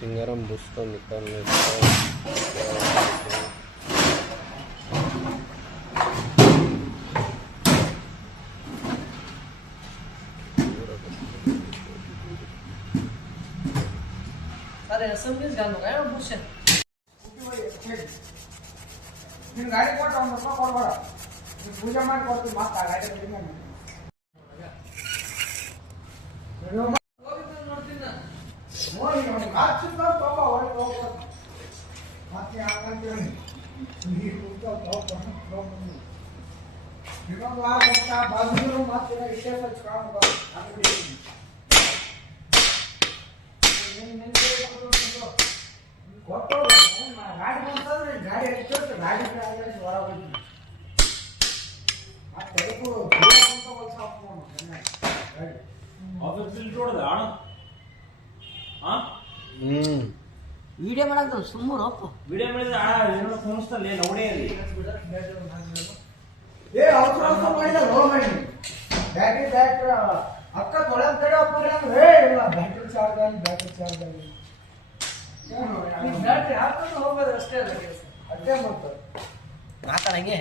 सिंगाराम बुस्ता निकालने का अरे असंभीच घालू काय भूषण ನೀನು ಗಾಡಿ ಕೊಟ್ಟು ಅವ್ನು ರೊಕ್ಕ ಕೊಡ್ಬೇಡ ನೀನು ಪೂಜೆ ಮಾಡಿ ಕೊಡ್ತೀನಿ ಮತ್ತೆ ಆ ಗಾಡಿ ಬಿಡಿ ನೋಡಿ ನೋಡಿ ಹಾಕ್ಸಿದ್ದ ತೋಪ ಹೊರಗೆ ಹೋಗ್ಬೋದು ಮತ್ತೆ ಹಾಕಂತೇಳಿ ನೀರು ತಗೊಂಡು ಇನ್ನೊಂದು ವಾರ ಹೋಗ್ತಾ ಬಂದ್ರು ಮತ್ತೆ ಇಷ್ಟೇ ಹಚ್ಕೊಂಡು ಕೊಟ್ಟು ಗಾಡಿ ಬಂತಂದ್ರೆ ಗಾಡಿ ಹೆಚ್ಚು ಗಾಡಿ ಹೊರ ಹೋಗಿ ಮತ್ತೆ ವಿಡಿಯೋ ಮಾಡಕ್ ಸುಮ್ಮನೆ ಅಪ್ಪ ವಿಡಿಯೋ ಮಾಡಿದ್ರೆ ಏನೋ ಫೋನ್ಸ್ತಲ್ಲ ನೋಡೇ ಏ ಅವಸರ ಮಾಡಿದ ಲೋ ಮಾಡಿ ಬ್ಯಾಟ್ರಿ ಅಕ್ಕ ತೊಳೆದ ಕಡೆ ಹೋಗ್ತಾರೆ ಏ ಇಲ್ಲ ಬ್ಯಾಟ್ರಿ ಚಾರ್ಜ್ ಆಗಿ ಬ್ಯಾಟ್ರಿ ಹಾಕೊಂಡು ಹೋಗೋದು ಅಷ್ಟೇ ಅಲ್ಲ ಕೆಲಸ ಅಷ್ಟೇ ಮತ್ತೆ ಮಾತಾಡಂಗೆ